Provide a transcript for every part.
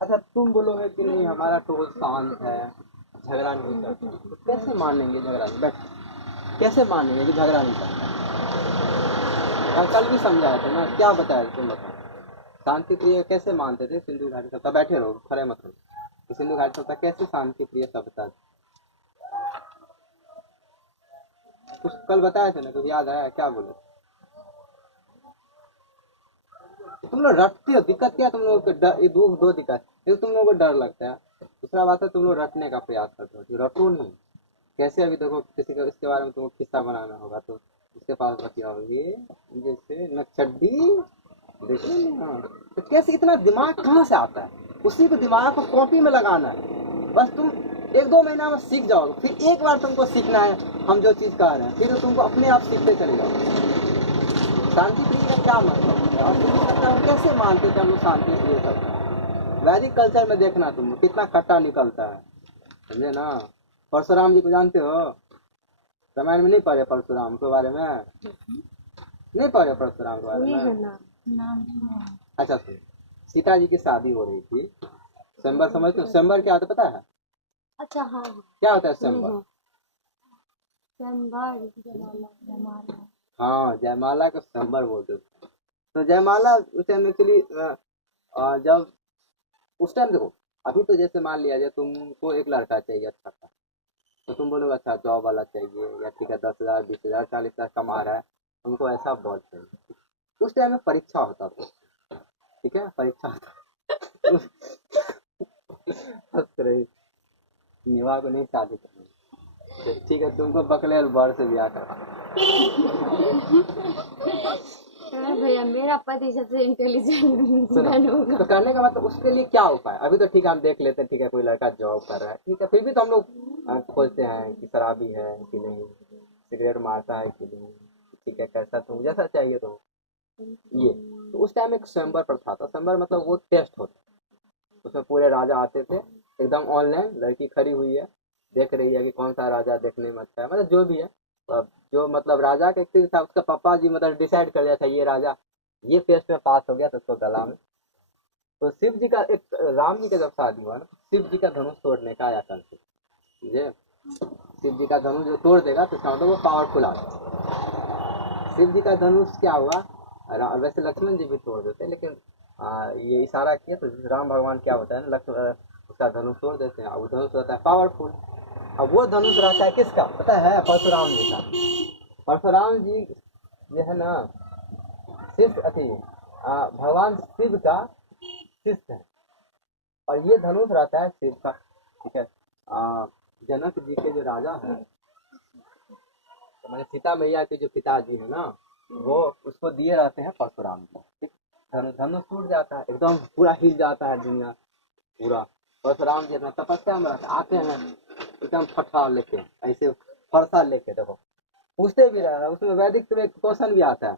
अच्छा तुम बोलोगे कि नहीं हमारा टोल शांत है, झगड़ा नहीं करता, तो कैसे मानेंगे झगड़ा नहीं? बैठ, कैसे मानेंगे कि झगड़ा नहीं करता? कल भी समझाए थे ना, क्या बताया तुम बताओ? शांति प्रिय कैसे मानते थे सिंधु घाटी सभ्यता? बैठे रहो, खड़े मत हो। तो सिंधु घाटी सभ्यता कैसे शांति प्रिय सभ्यता? कुछ कल बताए थे ना, कुछ याद आया? क्या बोले तुम लोग? रटते हो, दिक्कत क्या तुम लोग? दो दिक्कत, एक तुम लोगों को डर लगता है, दूसरा बात है तुम लोग रटने का प्रयास करते हो। रटो नहीं। कैसे? अभी देखो किसी को इसके बारे में तुमको किस्सा बनाना होगा तो उसके पास बतियाओगे जैसे न चड्डी देखो ना। तो कैसे इतना दिमाग कहाँ से आता है? उसी को दिमाग को कॉपी में लगाना है। बस तुम 1-2 महीना में सीख जाओगे, फिर एक बार तुमको सीखना है हम जो चीज कह रहे हैं, फिर तुमको अपने आप सीखते चले जाओगे। शांति प्रिय का क्या मतलब है? और कैसे मानते थे हम लोग शांति प्रिय सब? वैदिक कल्चर में देखना तुम कितना खट्टा निकलता है, समझे ना? परशुराम जी को जानते हो? रामायण में नहीं पढ़े परशुराम के बारे में? नहीं पढ़े परशुराम के बारे में? अच्छा सुन, सीता जी की शादी हो रही थी, स्वयंवर समझते हो? स्वयंवर क्या होता पता है? अच्छा हाँ। क्या होता है स्वयंवर? हाँ, जयमाला को स्वयंवर बोलते थे। तो जयमाला उस टाइम एक्चुअली जब उस टाइम देखो, अभी तो जैसे मान लिया जाए तुमको एक लड़का चाहिए अच्छा था, तो तुम बोलोगे अच्छा जॉब वाला चाहिए, या ठीक है 10,000 20,000 40,000 कमा रहा है, तुमको ऐसा बहुत चाहिए। उस टाइम में परीक्षा होता था, ठीक है, परीक्षा होता निभा को नहीं शादी करनी, ठीक है तुमको बकले बर से ब्याह करा। भैया मेरा पति सबसे इंटेलिजेंट तो करने का मतलब उसके लिए क्या उपाय? अभी तो ठीक है हम देख लेते हैं, ठीक है कोई लड़का जॉब कर रहा है, ठीक है, फिर भी तो हम लोग खोजते हैं कि शराबी है कि नहीं, सिगरेट मारता है कि नहीं, ठीक है कैसा तुम जैसा चाहिए तो ये। तो उस टाइम एक स्वयंवर प्रथा था। स्वयंवर मतलब वो टेस्ट होता, उसमें पूरे राजा आते थे, एकदम ऑनलाइन लड़की खड़ी हुई है, देख रही है कि कौन सा राजा देखने में अच्छा है, मतलब जो भी है, जो मतलब राजा के था उसका पापा जी मतलब डिसाइड कर दिया था ये राजा ये टेस्ट में पास हो गया तो उसको गला में। तो शिव जी का एक राम जी का जब शादी हुआ ना, शिव जी का धनुष तोड़ने का आया कंसेप्ट, समझे? शिव जी का धनुष जो तोड़ देगा तो समझो वो पावरफुल आ गया। शिव जी का धनुष क्या हुआ, वैसे लक्ष्मण जी भी तोड़ देते लेकिन ये इशारा किया तो राम भगवान क्या होता है ना, लक्ष्मण उसका धनुष तोड़ देते हैं, वो धनुष रहता है पावरफुल। अब वो धनुष रहता है किसका पता है? परशुराम जी का। परशुराम जी जो है ना शिव भगवान शिव का शिष्य है, और ये धनुष रहता है शिव का, ठीक है। जनक जी के जो राजा है, तो मैंने सीता मैया के जो पिताजी है ना, वो उसको दिए रहते हैं परशुराम जी, ठीक। धनुष टूट जाता है, एकदम पूरा हिल जाता है दुनिया पूरा। परशुराम जी अपना तपस्या में रहते आते हैं एकदम फटा लेके, ऐसे फरसा लेके, देखो पूछते भी रहे उसमें वैदिक में क्वेश्चन भी आता है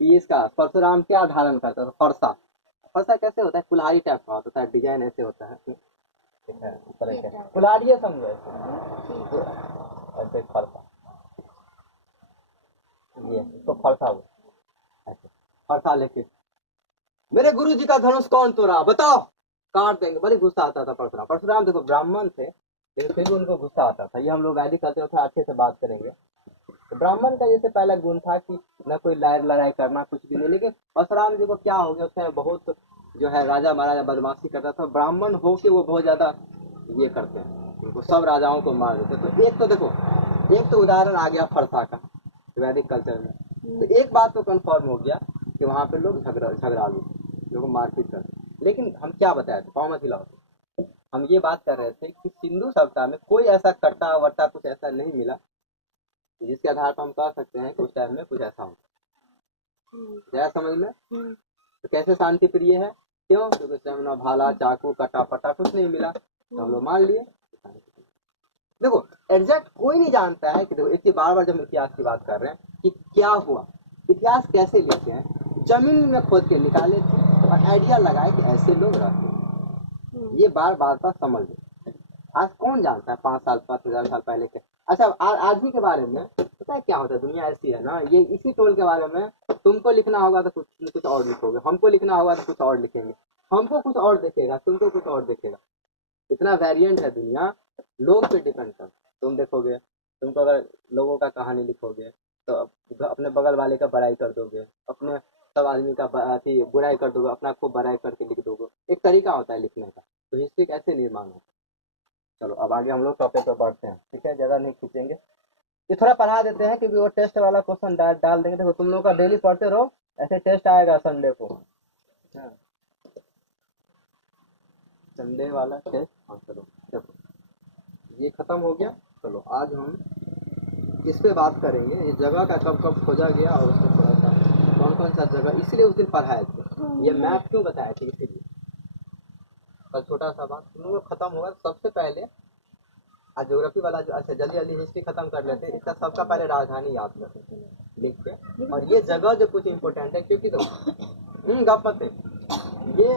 कि इसका परशुराम क्या धारण करता है? तो फरसा, फरसा कैसे होता है? कुल्हाड़ी टाइप का होता है, डिजाइन ऐसे होता है, ठीक है, इस तरह के कुल्हाड़ी समझो ऐसे फरसा, ये इसको फरसा ऐसे फरसा लेके। मेरे गुरु जी का धनुष कौन तोड़ा बताओ, काट देंगे। बड़ी गुस्सा आता था परशुराम। परशुराम देखो ब्राह्मण थे लेकिन फिर भी उनको गुस्सा आता था, ये हम लोग वैदिक करते थे, अच्छे से बात करेंगे। तो ब्राह्मण का जैसे पहला गुण था कि न कोई लड़ाई करना कुछ भी नहीं, लेकिन परशुराम जी को क्या हो गया, उसमें बहुत जो है राजा महाराजा बदमाशी करता था, ब्राह्मण हो के वो बहुत ज्यादा ये करते हैं, वो सब राजाओं को मार देते। तो एक तो देखो, एक तो उदाहरण आ गया फरसा का वैदिक कल्चर में, तो एक बात तो कंफर्म हो गया कि वहां पे लोग झगड़ालू लोग मारपीट करते। लेकिन हम क्या बताए थे, पाँव मत हिलाओ, हम ये बात कर रहे थे कि सिंधु सभ्यता में कोई ऐसा कट्टा वट्टा कुछ ऐसा नहीं मिला जिसके आधार पर हम कह सकते हैं कि उस टाइम में कुछ ऐसा हो। जरा समझ में? तो कैसे शांति प्रिय है? क्यों? क्योंकि उस टाइम ना भाला चाकू कटा पटा कुछ नहीं मिला, तो हम लोग मान लिए। देखो एग्जैक्ट कोई नहीं जानता है कि देखो एक बार बार जब इतिहास की बात कर रहे हैं कि क्या हुआ, इतिहास कैसे लेते हैं, जमीन में खोद के निकाले थे और आइडिया लगाए कि ऐसे लोग रहते हैं, ये बार बार समझ लो। आज कौन जानता है 5 साल 5,000 साल पहले के? अच्छा आज ही के बारे में पता है क्या होता है, दुनिया ऐसी है ना, ये इसी टोल के बारे में तुमको लिखना होगा तो कुछ और लिखोगे, हमको लिखना होगा तो कुछ और लिखेंगे, हमको कुछ और देखेगा, तुमको कुछ और देखेगा। इतना वेरिएंट है दुनिया, लोग पे डिपेंड कर। तुम देखोगे, तुमको अगर लोगों का कहानी लिखोगे तो अपने बगल वाले का बड़ाई कर दोगे, अपने सब आदमी का अथी बुराई कर दोगे, अपना खूब बड़ाई करके लिख दोगे। एक तरीका होता है लिखने का। तो हिस्ट्री कैसे निर्माण होता है। चलो अब आगे हम लोग टॉपिक पर बढ़ते हैं, ठीक है, ज़्यादा नहीं खींचेंगे। ये थोड़ा पढ़ा देते हैं क्योंकि वो टेस्ट वाला क्वेश्चन डाल देंगे। देखो तुम लोग का डेली पढ़ते रहो, ऐसे टेस्ट आएगा संडे को, संडे वाला टेस्ट। हाँ चलो देखो ये खत्म हो गया। चलो आज हम इस पे बात करेंगे, ये जगह का कब कब खोजा गया और उसमें थोड़ा सा कौन कौन सा जगह, इसलिए उस दिन पढ़ाए थे। ये मैप क्यों बताए थे, इसीलिए कल छोटा सा बात तुम लोग खत्म होगा। सबसे पहले आज ज्योग्राफी वाला जो, अच्छा जल्दी जल्दी हिस्ट्री खत्म कर लेते हैं। इसका सबका पहले राजधानी याद करते हैं लिख के, और ये जगह जो कुछ इम्पोर्टेंट है क्योंकि तो गप मत, ये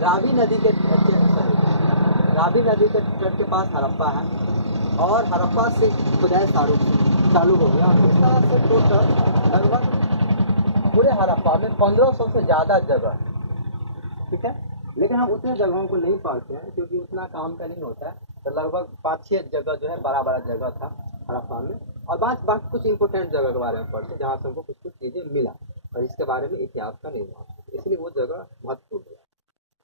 रावी नदी के तट के पास हड़प्पा है, और हड़प्पा से खुदाई चालू हो गया। इस तरह से टोटल लगभग पूरे हड़प्पा में 1500 से ज़्यादा जगह, ठीक है। लेकिन हम उतने जगहों को नहीं पढ़ते हैं क्योंकि उतना काम का नहीं होता है। तो लगभग 5-6 जगह जो है बड़ा बड़ा जगह था हड़प्पा में, और बाकी कुछ इंपॉर्टेंट जगह के बारे में पढ़ते हैं जहाँ से हमको कुछ कुछ चीज़ें मिला और इसके बारे में इतिहास का निर्माण, इसलिए वो जगह महत्वपूर्ण है,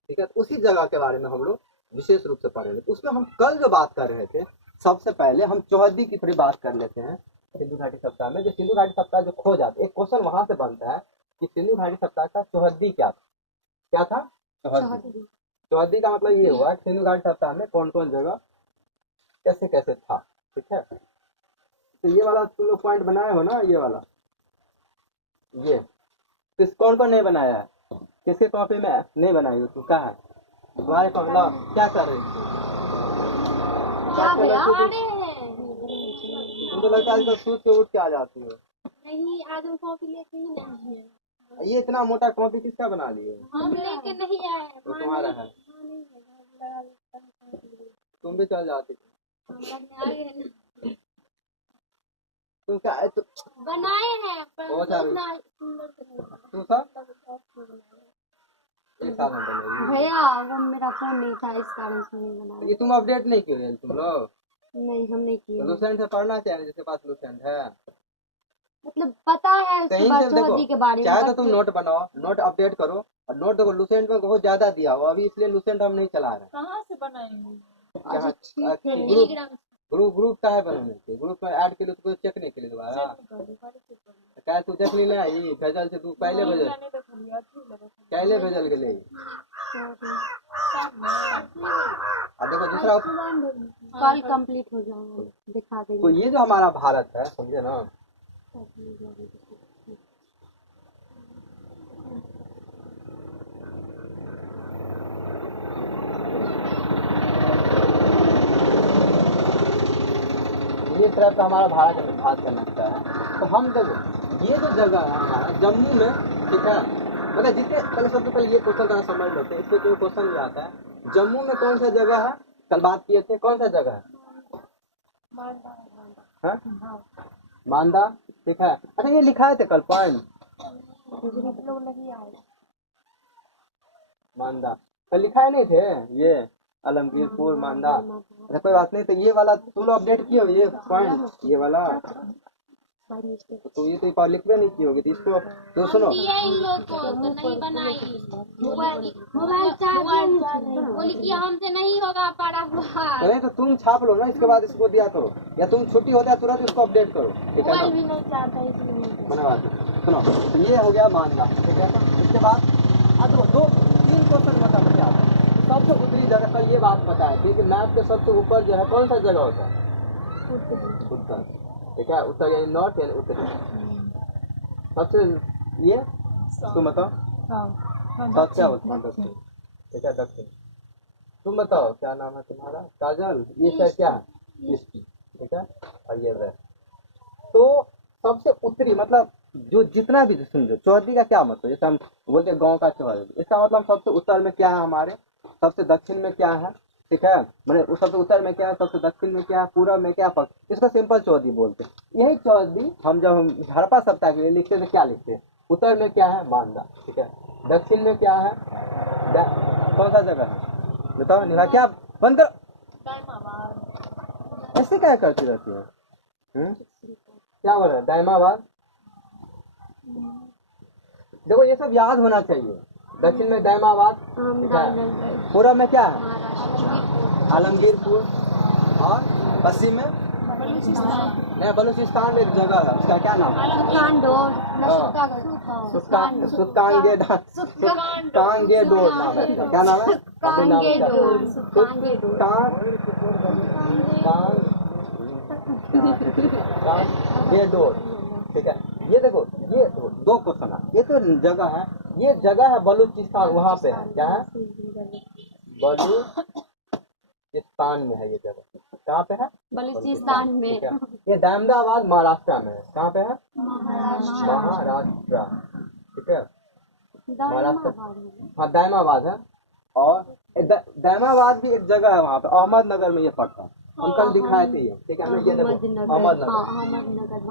ठीक है। तो उसी जगह के बारे में हम लोग विशेष रूप से पढ़ेंगे। तो उसमें हम कल जो बात कर रहे थे, सबसे पहले हम चौहद्दी की थोड़ी बात कर लेते हैं। सिंधु घाटी सप्ताह में जो सिंधु घाटी सप्ताह जो खो जाता है, एक क्वेश्चन वहां से बनता है कि सिंधु घाटी सप्ताह का चौहद्दी क्या था, क्या था चौहद्दी। चौहद्दी का मतलब ये हुआ कि सिंधु घाटी सप्ताह में कौन कौन जगह कैसे कैसे था, ठीक है। तो ये वाला तुम लोग पॉइंट बनाए हो ना, ये वाला, ये तो कौन कौन नहीं बनाया है, किसके कॉपी में नहीं बनाई हो, तू कहा है तुम्हारे कॉपी क्या कर रही थी, तुमको लगता है आजकल सूत के उठ के आ जाती हो। नहीं, आज हम कॉपी लेके ही नहीं है। ये इतना मोटा कॉपी किसका बना लिए, हम लेके नहीं आए। तो तुम्हारा है, तुम भी चल जाती, तुम क्या बनाए हैं तू सब एक साल में बनेगी भैया, वो मेरा फोन नहीं था इस कारण से नहीं बनाया। ये तुम अपडेट नहीं किए तुम लोग, नहीं हम नहीं किए। लुसेंट से पढ़ना चाहिए, जिसके पास लुसेंट है, मतलब पता है उसके बाद चौहद्दी के बारे में। चाहे तो तुम नोट बनाओ, नोट अपडेट करो, और नोट देखो लुसेंट में बहुत ज्यादा दिया हो अभी, इसलिए लुसेंट हम नहीं चला रहे। कहाँ से बनाएंगे, ग्रुप का है बनाने के, ग्रुप में ऐड के लिए तो चेक नहीं के लिए दोबारा क्या तू देख ली ना, ये भेजल से तू पहले भेजल के लिए। अब देखो दूसरा कल कंप्लीट हो जाएगा, दिखा देंगे। तो ये जो हमारा भारत है, समझे ना, ये तरफ का हमारा भारत है, बात करना चाहता है। तो हम देखो ये जो जगह है हमारा जम्मू में, ठीक है, मतलब जितने पहले सबसे पहले ये क्वेश्चन का समझ लेते हैं, इससे कोई क्वेश्चन नहीं आता है। जम्मू में कौन सा जगह है, कल बात किए थे, कौन सा जगह है, मांदा, ठीक है। अच्छा ये लिखा है थे कल पॉइंट, मांदा कल लिखा है नहीं थे, ये आलमगीरपुर मांदा। अच्छा कोई बात नहीं, तो ये वाला तुम लोग अपडेट किए हो, ये पॉइंट ये वाला, तो ये तो लिखवे नहीं की होगी, तो इसको तो सुनो, नहीं बनाई मोबाइल हमसे नहीं होगा पड़ा हुआ। नहीं तो तुम छाप लो ना, इसके बाद इसको दिया करो, या तुम छुट्टी होता है तुरंत इसको अपडेट करो, ठीक है ना। सुनो तो ये हो गया मानना, ठीक है। इसके बाद दो 3 क्वेश्चन बता आता है। सबसे उत्तरी जगह पर ये बात बताए थी कि मैप के सबसे ऊपर जो है कौन सा जगह होता है, उत्तर, ठीक है। उत्तर यानी नॉर्थ यानी उत्तरी, सबसे ये तुम बताओ क्या होता है, दक्षिण, ठीक है, दक्षिण। तुम बताओ क्या नाम है तुम्हारा, काजल, ये सर क्या है ईस्ट, ठीक है, और ये वेस्ट। तो सबसे उत्तरी मतलब जो जितना भी सुन, चौहद्दी का क्या मतलब, जैसे हम बोलते गांव का चौहद्दी, इसका मतलब सबसे उत्तर में क्या है हमारे, सबसे दक्षिण में क्या है, ठीक है, मैंने उस सबसे उत्तर में क्या है, सबसे दक्षिण में क्या है, पूरब में क्या है, इसको सिंपल चौदी बोलते हैं। यही चौदी हम हड़प्पा सभ्यता के लिए लिखते थे, क्या लिखते हैं, उत्तर में क्या है, मांदा, ठीक है, दक्षिण में क्या है, कौन सा जगह है बताओ निभा, क्या बंद करो, ऐसे क्या करती रहती है, क्या बोल रहे हैं, दायमाबाद। देखो ये सब याद होना चाहिए। दक्षिण में दायमाबाद, पूरब में क्या है, आलमगीरपुर, और पश्चिम में नहीं, बलूचिस्तान में एक जगह है, उसका क्या नाम है, सुल्तानगेडोर नाम है, क्या नाम है, सुल्तानगेडोर, ठीक है। ये देखो, ये दो क्वेश्चन है, ये तो जगह है, ये जगह है बलूचिस्तान, वहाँ पे है, क्या है, बलूचिस्तान में है ये जगह, कहाँ पे है, बलूचिस्तान में। ये दामदाबाद महाराष्ट्र में है, कहाँ पे है, महाराष्ट्र, ठीक है, महाराष्ट्र, हाँ दायमाबाद है। और दायमाबाद भी एक जगह है वहाँ पे, अहमदनगर में ये पड़ता है, हम कल दिखाए थे ये, ठीक है ना, ये देखो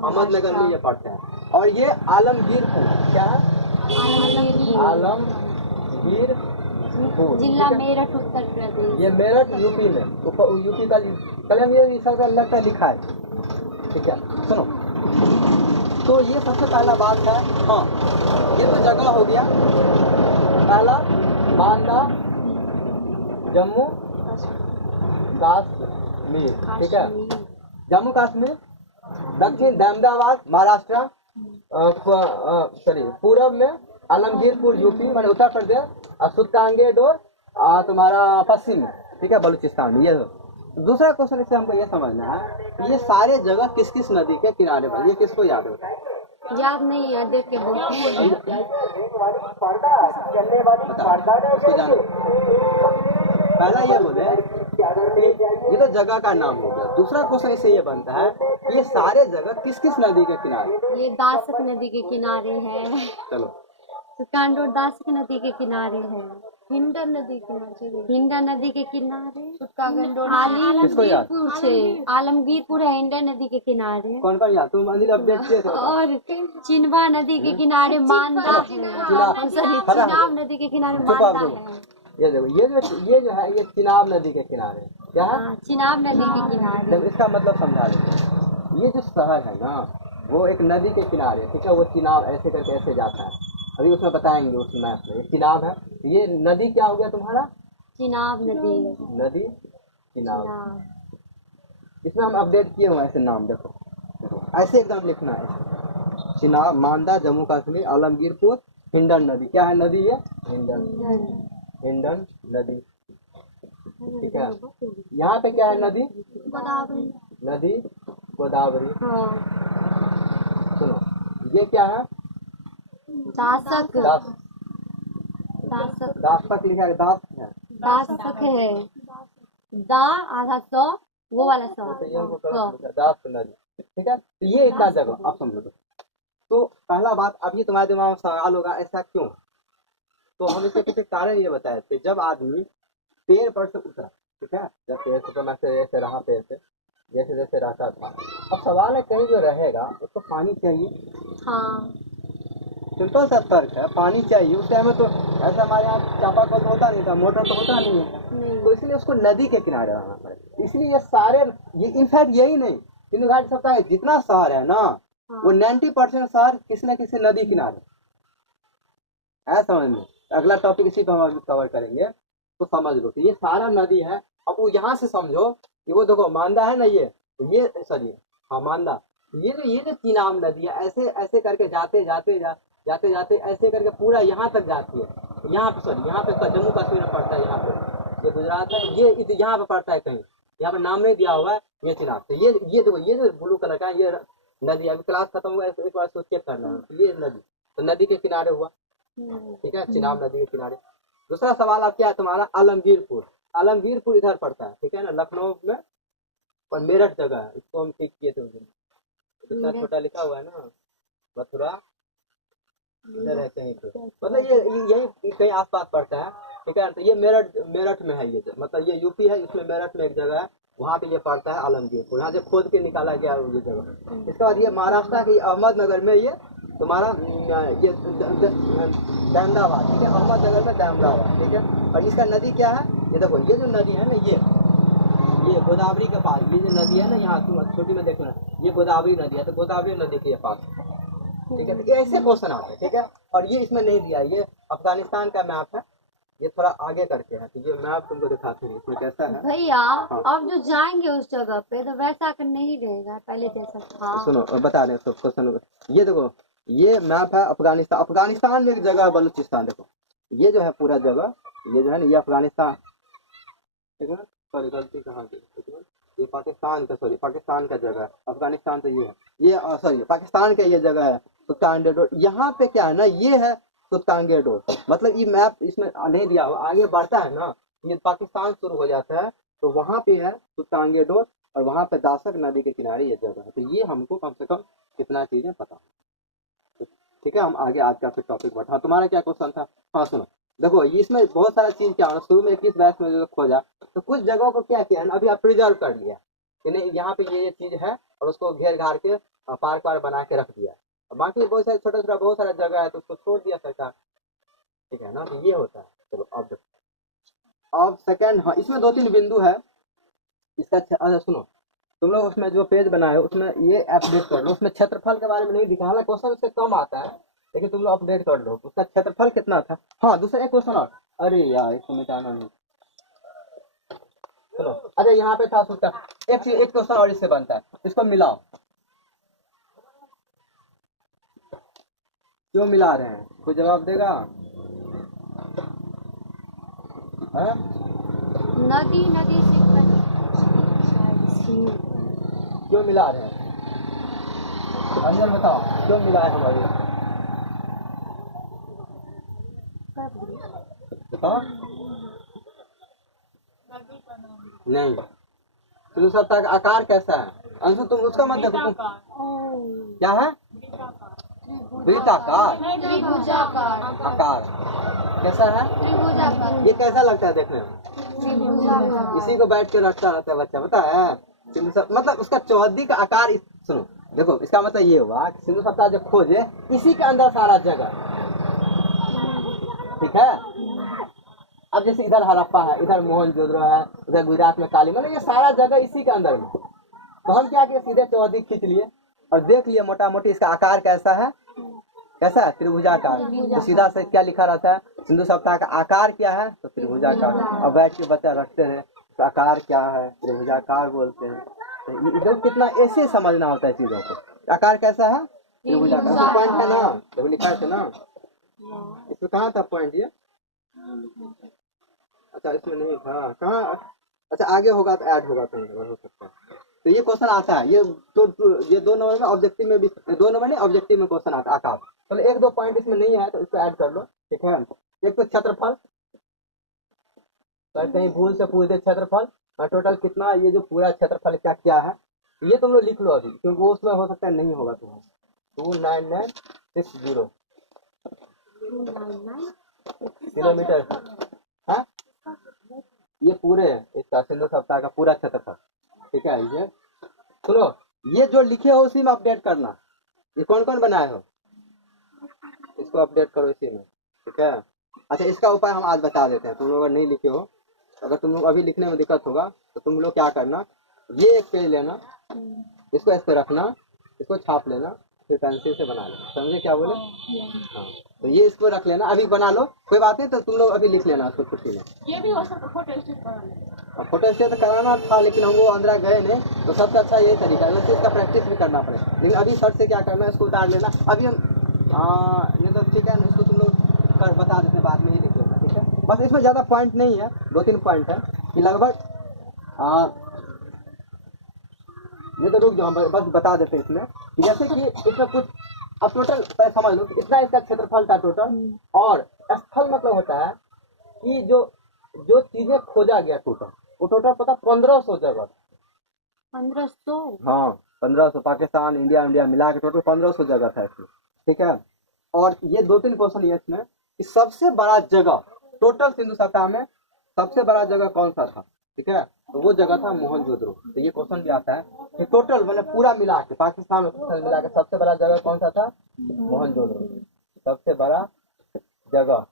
अहमदनगर में ये पड़ता है। और ये आलमगीरपुर, क्या है, आलमगीरपुर, जिला मेरठ, उत्तर प्रदेश, ये मेरठ यूपी में, यूपी का कलम ये सब लगता है लिखा है, ठीक है। सुनो, तो ये सबसे पहला बात है, हाँ ये तो जगह हो गया, पहला मांदा जम्मू कश्मीर, ठीक है, जम्मू कश्मीर, दक्षिण दामदाबाद महाराष्ट्र, सॉरी पूरब में आलमगीरपुर यूपी मैंने उत्तर प्रदेश, और सुल्तानगेडोर तुम्हारा पश्चिम में, ठीक है, बलूचिस्तान में। ये दूसरा क्वेश्चन इससे हमको ये समझना है कि ये सारे जगह किस किस नदी के किनारे पर, ये किसको याद होता है, याद नहीं है, देख के बोलते हैं। उसको जानो, पहला ये बोले ये तो जगह का नाम हो गया। दूसरा क्वेश्चन इससे ये बनता है ये सारे जगह किस किस नदी के किनारे, ये दासक नदी के किनारे है, चलो सुल्तानगोड दासक नदी के किनारे है, हिंडन नदी के किनारे, आलमगीरपुर से, आलमगीरपुर है हिंडन नदी के किनारे, कौन कौन याद, तुम अनिल अपडेट किए थे, और चिनवा नदी के किनारे मांदा है, चिनाब नदी के किनारे मांदा है। ये देखो, ये जो है ये चिनाब नदी के किनारे, क्या है, चिनाब नदी के किनारे। जब इसका मतलब समझा देते, ये जो शहर है ना वो एक नदी के किनारे, ठीक है, वो चिनाब ऐसे करके ऐसे जाता है, अभी उसमें बताएंगे उस मैप में, चिनाब है, ये नदी क्या हो गया तुम्हारा, चिनाब नदी, चिनाब। इसमें हम अपडेट किए हुए ऐसे नाम, देखो ऐसे एकदम लिखना है, चिनाब, मांदा, जम्मू कश्मीर, आलमगीरपुर, हिंडन नदी, क्या है नदी ये, हिंडन नदी, ठीक है। यहाँ पे क्या है नदी, गोदावरी, सुनो ये क्या है, दासक लिखा है, दासक है, दा आधा सौ, वो वाला सौ, दास नदी, ठीक है। तो ये इतना जगह आप समझो। तो पहला बात, अब ये तुम्हारे दिमाग में सवाल होगा ऐसा क्यों, तो हम इसके पीछे कारण ये बताए थे, जब आदमी पेड़ पर से उतरा, ठीक है, जब पेड़ से तो मैं ऐसे रहा, पेड़ से जैसे जैसे रहता था, अब सवाल है कहीं जो रहेगा उसको पानी चाहिए, हाँ सिंपल सा तर्क है, पानी चाहिए। उस टाइम में तो ऐसा हमारे यहाँ चापाकल होता नहीं था, मोटर तो होता नहीं है, तो इसलिए उसको नदी के किनारे रहना पड़ेगा। इसलिए ये सारे, ये इनफैक्ट यही नहीं, सिंधु घाटी सप्ताह जितना शहर है ना, वो 90% शहर किसी न किसी नदी किनारे है, समझ में। अगला टॉपिक इसी पर हम कवर करेंगे, तो समझ लो कि ये सारा नदी है। अब वो यहाँ से समझो कि वो देखो मांदा है ना, ये सॉरी हाँ मांदा, ये जो चिनाब नदी है, ऐसे ऐसे करके जाते जाते ऐसे करके पूरा यहाँ तक जाती है, यहाँ पे सॉरी यहाँ पे जम्मू कश्मीर में पड़ता है, यहाँ पे ये गुजरात है, ये यहाँ पे पड़ता है कहीं, यहाँ पे नाम नहीं दिया हुआ है, ये चिनाब। तो ये देखो, ये जो ब्लू कलर का ये नदी, अभी क्लास खत्म हुआ है, एक बार सोच चेक करना है, ये नदी तो नदी के किनारे हुआ, ठीक है, चिनाब नदी के किनारे। दूसरा सवाल अब क्या है तुम्हारा, आलमगीरपुर इधर पड़ता है, ठीक है ना, लखनऊ में, और मेरठ जगह है, इसको हम ठीक किए थे उस दिन, इतना छोटा लिखा हुआ है ना, मथुरा इधर है कहीं पे, मतलब ये यही कहीं आसपास पड़ता है। ठीक है। तो ये मेरठ में है, ये मतलब ये यूपी है, इसमें मेरठ में एक जगह है, वहाँ पे ये पड़ता है आलमगीरपुर, यहाँ से खोद के निकाला गया है ये जगह। इसके बाद ये महाराष्ट्र के अहमदनगर में ये तुम्हारा ये दहमदाबाद, ठीक है, अहमदनगर में दहमदाबाद, ठीक है। और इसका नदी क्या है, ये देखो ये जो नदी है ना, ये गोदावरी के पास ये जो नदी है ना, यहाँ तुम छोटी में देखो ना, ये गोदावरी नदी है, तो गोदावरी नदी के पास, ठीक है। तो ये ऐसे क्वेश्चन आते हैं, ठीक है। और ये इसमें नहीं दिया, ये अफगानिस्तान का मैप है, ये थोड़ा आगे करके है, तो ये मैप तुमको दिखाते हैं इसमें कैसा है भैया। हाँ। अब जो जाएंगे उस जगह पे तो वैसा कर नहीं रहेगा पहले जैसा था। सुनो बता दें तो क्वेश्चन, ये देखो ये मैप है अफगानिस्तान, अफगानिस्तान में एक जगह है बलूचिस्तान, देखो ये जो है पूरा जगह, ये जो है ना ये अफगानिस्तान, ठीक है। सॉरी गलती कहाँ की, ये पाकिस्तान का, सॉरी पाकिस्तान का जगह है, अफगानिस्तान तो ये सॉरी पाकिस्तान का ये जगह है सुल्तानगंज। यहाँ पे क्या है ना, ये है सुल्तानगंज, मतलब ये मैप इसमें नहीं दिया हुआ, आगे बढ़ता है ना ये पाकिस्तान शुरू हो जाता है, तो वहाँ पे है सुल्तानगंज और वहाँ पे दासक नदी के किनारे ये जगह है। तो ये हमको कम से कम कितना चीजें पता, ठीक है। हम आगे आज का फिर टॉपिक बढ़ा। तुम्हारा क्या क्वेश्चन था? हाँ सुनो, देखो इसमें बहुत सारा चीज क्या है, शुरू में 21 बैच में जो खोजा, तो कुछ जगहों को क्या किया ना, अभी आप प्रिजर्व कर लिया कि नहीं, यहाँ पे ये चीज है और उसको घेर घार के पार्क वार बना के रख दिया, बाकी बहुत सारे छोटा छोटा बहुत सारा जगह है तो उसको छोड़ दिया सरकार, ठीक है ना। तो ये होता है। चलो अब सेकंड, हाँ इसमें 2-3 बिंदु है इसका। अच्छा सुनो, तुम लोग उसमें जो पेज बनाए हो उसमें ये अपडेट कर लो, उसमें क्षेत्रफल के बारे में नहीं दिखा, हालांकि क्वेश्चन उससे कम आता है, लेकिन तुम लोग अपडेट कर लो उसका क्षेत्रफल कितना था। हाँ दूसरा एक क्वेश्चन और, अरे यार इसको मिटाना नहीं, चलो अरे यहाँ पे था उसका एक क्वेश्चन और इससे बनता है, इसको मिलाओ, क्यों मिला रहे हैं, कोई जवाब देगा? है? नदी से क्यों मिला रहे हैं, अंजन बताओ क्यों मिला है हमारे, बताओ। नहीं तो सप्ताह का आकार कैसा है अंशु, तुम उसका मत देखो, तुम क्या है, वृत्ताकार त्रिभुजाकार आकार कैसा है, त्रिभुजाकार, ये कैसा लगता है देखने में, इसी को बैठ के रटता रहता है बच्चा, पता है। मतलब उसका चौहद्दी का आकार सुनो, देखो इसका मतलब ये हुआ कि सिंधु सप्ताह जब खोजे इसी के अंदर सारा जगह, ठीक है। अब जैसे इधर हड़प्पा है, इधर मोहनजोदड़ो है, उधर गुजरात में काली, मतलब ये सारा जगह इसी के अंदर में, तो हम क्या किए सीधे चौहद्दी खींच लिए और देख लिए मोटा मोटी इसका आकार कैसा है, कैसा है, त्रिभुजाकार। तो सीधा से क्या लिखा रहता है, सिंधु सप्ताह का आकार क्या है, तो त्रिभुजाकार। अब बैठ के बच्चा रखते हैं तो आकार क्या है, त्रिभुजाकार बोलते हैं। तो इधर कितना ऐसे समझना होता है चीजों को, आकार कैसा है, त्रिभुजाकार। पॉइंट है ना, जब लिखा था ना, इसमें कहाँ था पॉइंट ये, अच्छा इसमें नहीं था, कहाँ, अच्छा आगे होगा तो ऐड होगा कहीं हो सकता है। तो ये क्वेश्चन आता है, ये 2 नंबर में ऑब्जेक्टिव में भी, 2 नंबर नहीं ऑब्जेक्टिव में क्वेश्चन आता है आकार। चलो 1-2 पॉइंट इसमें नहीं है तो इसको ऐड कर लो, ठीक है। एक तो क्षेत्रफल, कहीं भूल से पूछ दे क्षेत्रफल टोटल कितना, ये जो पूरा क्षेत्रफल क्या क्या है ये तुम लोग लिख लो अभी, क्योंकि वो उसमें हो सकता है नहीं होगा तुम्हें। 29960 किलोमीटर है ये पूरे इसका सिंधु सप्ताह का पूरा क्षेत्रफल, ठीक है। ये सुनो, ये जो लिखे हो उसी में अपडेट करना, ये कौन कौन बनाए हो इसको अपडेट करो इसी में, ठीक है। अच्छा इसका उपाय हम आज बता देते हैं, तुम लोग अगर नहीं लिखे हो, अगर तुम लोग अभी लिखने में दिक्कत होगा तो तुम लोग क्या करना, ये एक पेज लेना, इसको इस पे रखना, इसको छाप लेना, फिर पेंसिल से बना लेना, समझे क्या बोले, हाँ। तो ये इसको रख लेना, अभी बना लो कोई बात नहीं, तो तुम लोग अभी लिख लेना उसको छुट्टी में। ये भी हो सकता है फोटो स्टेट कराना था, लेकिन हम वो अंदर गए नहीं, तो सबसे अच्छा यही तरीका है, वैसे इसका प्रैक्टिस भी करना पड़ेगा। लेकिन अभी सर से क्या करना है, इसको उतार लेना अभी हम, नहीं तो ठीक है ना, इसको तुम लोग कर बता देते बाद में ही लिख लेना, ठीक है। बस इसमें ज्यादा पॉइंट नहीं है, 2-3 पॉइंट है कि लगभग, ये तो रुक जाओ बस बता देते हैं इसमें, जैसे कि इसमें कुछ अब टोटल समझ लो कि इतना इसका क्षेत्रफल था टोटल, और स्थल मतलब होता है कि जो चीजें खोजा गया टोटल, वो टोटल पता 1500 जगह, 1500, हाँ 1500, पाकिस्तान इंडिया मिला के टोटल 1500 जगह था इसमें, ठीक है। और ये 2-3 क्वेश्चन ये इसमें कि सबसे बड़ा जगह टोटल सिंधु सभ्यता में सबसे बड़ा जगह कौन सा था, ठीक है, तो वो जगह था मोहनजोदड़ो। तो ये क्वेश्चन भी आता है कि टोटल मैंने पूरा मिला के पाकिस्तान और मिला के सबसे बड़ा जगह कौन सा था, मोहनजोदड़ो, सबसे बड़ा जगह,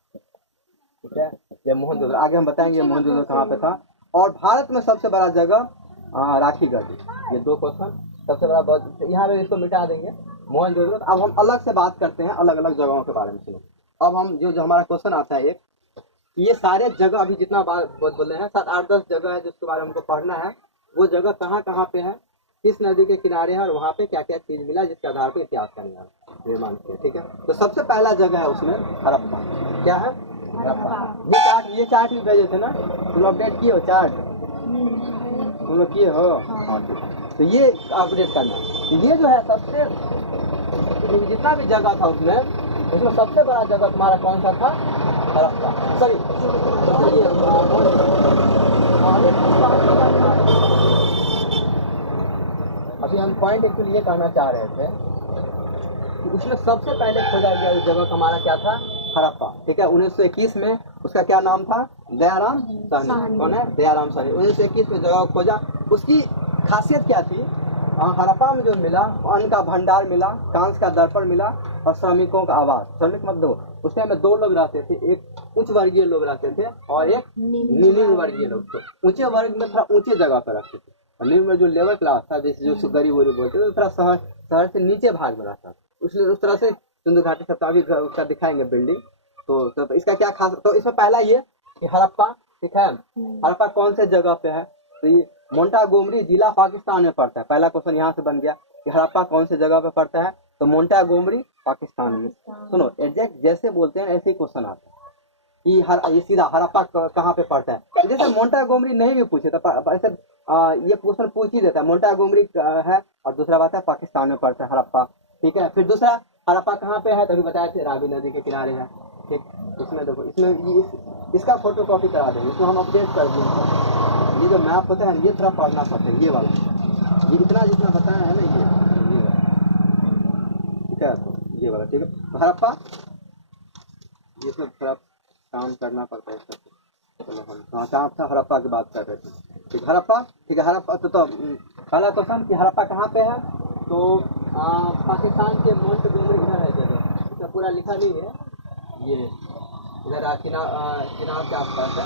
ठीक है, ये मोहनजोदड़ो। आगे हम बताएंगे मोहनजोदड़ो कहाँ पे था। और भारत में सबसे बड़ा जगह राखीगढ़। ये दो क्वेश्चन सबसे बड़ा, यहाँ पे इसको मिटा देंगे मोहनजोदड़ो। अब हम अलग से बात करते हैं अलग अलग जगहों के बारे में। सुनो, अब हम जो हमारा क्वेश्चन आता है एक, ये सारे जगह अभी जितना बात बोले हैं 7-8-10 जगह है जिसके बारे में हमको पढ़ना है। वो जगह कहाँ कहाँ पे है, किस नदी के किनारे है और वहाँ पे क्या क्या चीज मिला जिसके आधार पर इतिहास का निर्माण किया, ठीक है। तो सबसे पहला जगह है उसमें हड़प्पा। क्या है, हड़प्पा। ये चार्ट भी भेजे थे ना, तुम अपडेट किए हो चार्ट, तुम लोग किए हो, हाँ ठीक है। तो ये अपडेट करना, ये जो है सबसे जितना भी जगह था उसमें सबसे बड़ा जगह तुम्हारा कौन सा था, हड़प्पा। सॉरी, अभी हम पॉइंट एक्चुअली ये कहना चाह रहे थे कि उसमें सबसे पहले खोजा गया उस जगह का हमारा क्या था, हड़प्पा, ठीक है। 1921 में उसका क्या नाम था, दयाराम साहनी। कौन है, दयाराम साहनी। 1921 में जगह खोजा। उसकी खासियत क्या थी, हड़प्पा में जो मिला अन्न का भंडार मिला, कांस का दर्पण मिला और श्रमिकों का आवास। श्रमिक मत दो, उस टाइम में दो लोग रहते थे, एक उच्च वर्गीय लोग रहते थे और एक निम्न वर्गीय लोग। तो ऊंचे वर्ग में थोड़ा ऊंचे जगह पर रखते थे और निम्न में जो लेवल क्लास था, जैसे जो गरीब वरीब बोलते थे, थोड़ा शहर से नीचे भाग में रहता। उसलिए उस तरह से सिंधु घाटी सभ्यता भी उसका दिखाएंगे बिल्डिंग। तो इसका क्या खास, तो इसमें पहला ये कि हड़प्पा, ठीक है, हड़प्पा कौन से जगह पे है, तो ये मोंटागोमरी जिला पाकिस्तान में पड़ता है। पहला क्वेश्चन यहाँ से बन गया कि हड़प्पा कौन से जगह पे पड़ता है, तो मोंटागोमरी पाकिस्तान में। सुनो, एग्जैक्ट जैसे बोलते हैं ऐसे ही क्वेश्चन आता है कि ये सीधा हड़प्पा कहाँ पे पड़ता है। जैसे मोंटागोमरी नहीं भी पूछे तो ऐसे ये क्वेश्चन पूछ ही देता है, मोंटागोमरी है और दूसरा बात है पाकिस्तान में पड़ता है हड़प्पा, ठीक है। फिर दूसरा हड़प्पा कहाँ पे है, तभी बताया थे रावी नदी के किनारे है, ठीक। इसमें देखो, इसमें इसका फोटो कॉपी करा देंगे, इसको हम अपडेट कर देंगे। ये जो मैप होता है ये थोड़ा पढ़ना पड़ता है, ये वाला, ये इतना जितना बताया है ना, ये ठीक है, तो ये वाला, ठीक है। तो हड़प्पा ये सब थोड़ा काम करना पड़ता है इसका। चलो हम कहाँ था, हड़प्पा की बात कर रहे थे, ठीक। हड़प्पा, ठीक है, हड़प्पा तो पहला क्वेश्चन कि हड़प्पा कहाँ पे है, तो पाकिस्तान के मोंटगोमरी इधर है जगह, इसका पूरा लिखा नहीं है, ये इधर चिनाब के आसपास है।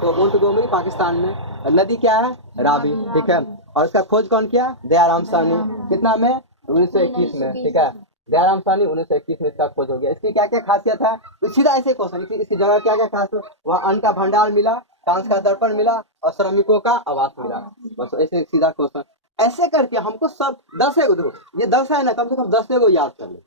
तो मोंटगोमरी पाकिस्तान में, नदी क्या है, रावी, ठीक है। और इसका खोज कौन किया, दयाराम साहनी। कितना में, 1921 में, ठीक है। दयाराम साहनी 1921 में इसका खोज हो गया। इसकी क्या क्या खासियत है, सीधा ऐसे क्वेश्चन, इसकी जगह क्या क्या खासियत, वहाँ अन्न का भंडार मिला, कांस का दर्पण मिला और श्रमिकों का आवास मिला। बस ऐसे सीधा क्वेश्चन, ऐसे करके हमको सब 10 देखो, ये 10 है ना, कम से कम 10 को याद कर ले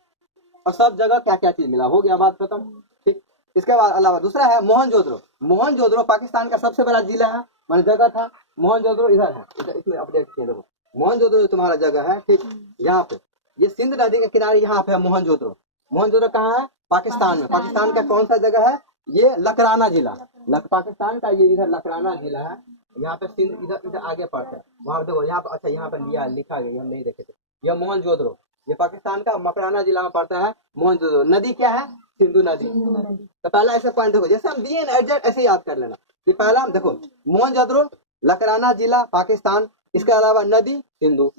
और सब जगह क्या क्या चीज मिला, हो गया बात खत्म, ठीक। इसके बाद अलावा दूसरा है मोहनजोदड़ो। मोहनजोदड़ो पाकिस्तान का सबसे बड़ा जिला है, मान जगह था। मोहनजोदड़ो इधर है, इसमें अपडेट किए देखो, मोहनजोदड़ो तुम्हारा जगह है, ठीक। यहाँ पे ये सिंध नदी के किनारे यहाँ पे है मोहनजोदड़ो। मोहनजोदड़ो कहाँ है, पाकिस्तान में। पाकिस्तान का कौन सा जगह है, ये लकराना जिला, पाकिस्तान का ये इधर लकराना जिला है। यहाँ पे सिंध इधर आगे पड़ता है, वहाँ देखो, यहाँ पे अच्छा यहाँ पे लिखा गया, हम नहीं देखे थे। यह मोहनजोदड़ो, ये पाकिस्तान का मकराना जिला में पड़ता है मोहनजोदड़ो। नदी क्या है, सिंधु नदी। तो पहला ऐसे पॉइंट देखो, जैसे हम दिए ना एग्जैक्ट ऐसे याद कर लेना कि पहला देखो मोहनजोदड़ो, लकराना जिला पाकिस्तान, इसके अलावा नदी सिंधु,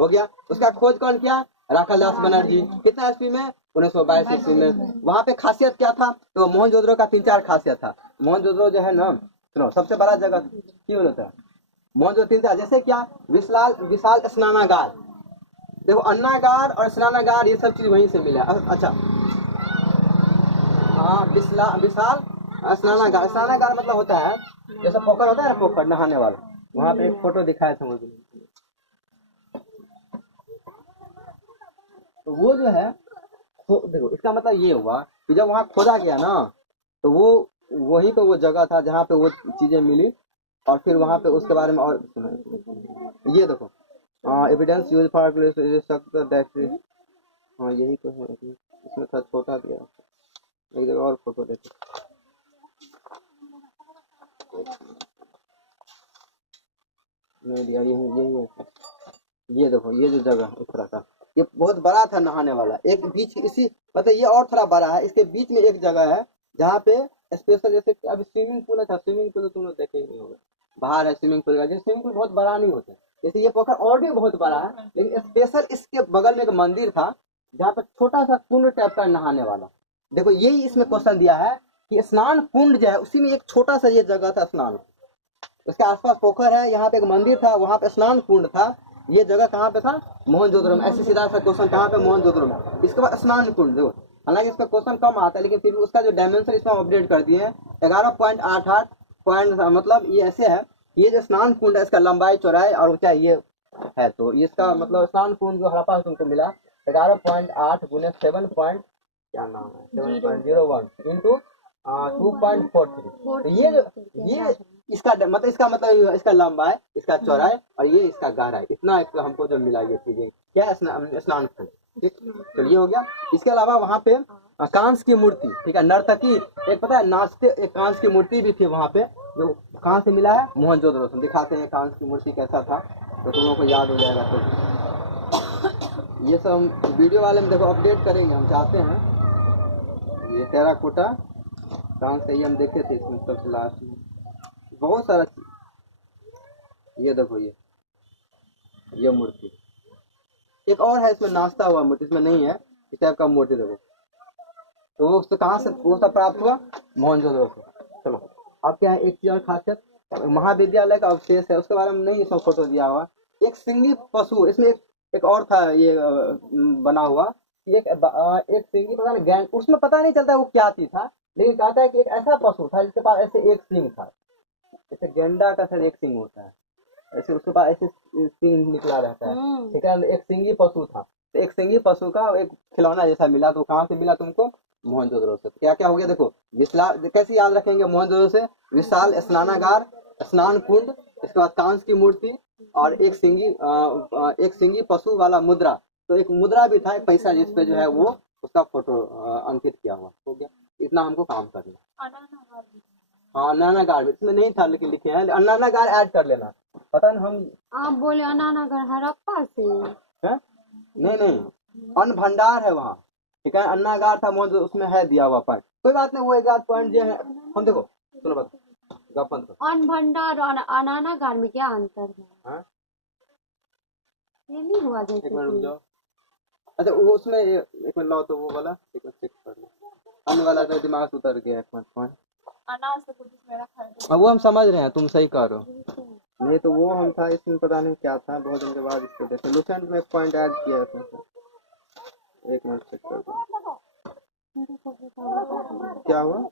हो गया। उसका खोज कौन किया, राखालदास बनर्जी। कितना ईस्वी में, 1922 ईस्वी में। वहाँ पे खासियत क्या था, तो मोहनजोदड़ो का 3-4 खासियत था। मोहनजोदड़ो जो है ना, सुनो, सबसे बड़ा जगह क्यों होता है मोहनजोदड़ो, 3-4, जैसे क्या, विशाल स्नानागार, देखो अन्नागार और स्नानागार ये सब चीज वहीं से मिला। अच्छा हाँ, विशाल स्नानागार, स्नानागार मतलब होता है जैसे पोखर होता है ना, पोखर नहाने वाला, वहाँ पे एक फोटो दिखाया था मुझे। तो वो जो है, तो देखो इसका मतलब ये हुआ कि जब वहाँ खोदा गया ना, तो वो वही पे वो जगह था जहाँ पे वो चीजें मिली। और फिर वहाँ पे उसके बारे में और ये देखो, एविडेंस यूज फॉर दैट, हाँ यही तो है, इसमें था छोटा दिया, एक जगह और फोटो देखो, नहीं दिया, यही है। ये देखो, ये जो जगह इस तरह का, ये बहुत बड़ा था नहाने वाला। एक बीच इसी मतलब ये और थोड़ा बड़ा है, इसके बीच में एक जगह है जहाँ पे स्पेशल, जैसे कि अभी स्विमिंग पूल था, स्विमिंग पूल तो तुम लोग देखे ही नहीं होगा, बाहर है स्विमिंग पूल का, जैसे स्विमिंग पूल बहुत बड़ा नहीं होता है, जैसे ये पोखर और भी बहुत बड़ा है, लेकिन स्पेशल इसके बगल में एक मंदिर था जहाँ पर छोटा सा कुंड टाइप का नहाने वाला। देखो यही इसमें क्वेश्चन दिया है कि स्नान कुंड जो है उसी में एक छोटा सा ये जगह था स्नान, उसके आसपास पोखर है, यहाँ पे एक मंदिर था, वहाँ पे स्नान कुंड था, ये जगह कहाँ पे था, मोहनजोदड़ो में। ऐसे सीधा सा क्वेश्चन कहाँ पे, मोहनजोदड़ो में। इसके बाद स्नान कुंड, देखो हालांकि इसका क्वेश्चन कम आता है, लेकिन फिर भी उसका जो डायमेंशन इसमें अपडेट कर दिए हैं 11.88 पॉइंट, मतलब ये ऐसे है, ये जो स्नान कुंड है इसका लंबाई चौड़ाई और ऊंचाई ये है, तो इसका मतलब स्नान कुंड जो हड़प्पा तुमको मिला 11.8 गुने 7 पॉइंट क्या नाम है 7.01 इंटू 2.43, तो ये इसका मतलब इसका लंबाई, इसका चौड़ाई और ये इसका गहराई, इतना हमको जो मिला ये चीजें क्या स्नान कुंड, ठीक। तो ये हो गया। इसके अलावा वहाँ पे कांस की मूर्ति, ठीक है, नर्तकी, एक पता है नाचते एक कांस की मूर्ति भी थी वहाँ पे, जो कहाँ से मिला है, मोहनजोदड़ो से। दिखाते हैं कांस की मूर्ति कैसा था, तो तुम लोगों को याद हो जाएगा। तो ये सब हम वीडियो वाले में देखो अपडेट करेंगे, हम चाहते हैं। ये टेराकोटा कांस का ये हम देखे थे इसमें सबसे लास्ट में, बहुत सारा चीज। ये देखो ये मूर्ति, एक और है इसमें नाचता हुआ मूर्ति, इसमें नहीं है, इस टाइप का मूर्ति देखो, तो वो उससे कहाँ से वो सब प्राप्त हुआ, मोहनजोदड़ो से। चलो अब क्या है, एक चीज और खासियत, महाविद्यालय का अवशेष है, उसके बारे में नहीं इसमें फोटो दिया हुआ। एक सिंगी पशु, इसमें एक और था ये बना हुआ, एक सिंगी पता नहीं, उसमें पता नहीं चलता वो क्या चीज था, लेकिन कहता है कि एक ऐसा पशु था जिसके पास ऐसे एक सिंग था, जैसे गेंडा का सर एक सिंग होता है, ऐसे उसके पास ऐसे सिंग निकला रहता है, ठीक है, एक सिंगी पशु था, तो एक सिंगी पशु का एक खिलौना जैसा मिला, तो कहाँ से मिला तुमको, मोहनजोदड़ो से। क्या क्या हो गया देखो, विशाल, कैसे याद रखेंगे मोहनजोदड़ो से, विशाल स्नानागार, स्नान कुंड, इसके बाद कांस की मूर्ति और एक सिंगी पशु वाला मुद्रा, तो एक मुद्रा भी था, एक पैसा जिसपे जो है वो उसका फोटो अंकित किया हुआ, हो गया। इतना हमको काम करना। हाँ अनानागार इसमें नहीं था, लेकिन लिखे हैं, अनानागार ऐड कर लेना, पता नहीं हम आप बोले अनानागर हड़प्पा से है? नहीं अन्न भंडार है वहाँ, ठीक है, अन्नागार था मोहन, उसमें है दिया हुआ पॉइंट, कोई बात नहीं, वो एक आध पॉइंट जो है हम देखो, सुनो बात गपन तो अन्न भंडार और अनानागार में क्या अंतर है? हाँ? ये नहीं हुआ एक जैसे मिनट रुक कि जाओ, अच्छा वो उसमें एक मिनट लाओ, तो वो वाला एक मिनट चेक कर लो, अन्न वाला तो दिमाग से उतर गया, एक मिनट पॉइंट, अनाज से कुछ मेरा खाया अब वो हम समझ रहे हैं, तुम सही कह रहे हो, नहीं तो वो हम था इसमें पता नहीं क्या था, बहुत दिन के बाद इसको देखे, लुसेंट में पॉइंट ऐड किया है तुमसे, एक मिनट चेक कर दो क्या हुआ,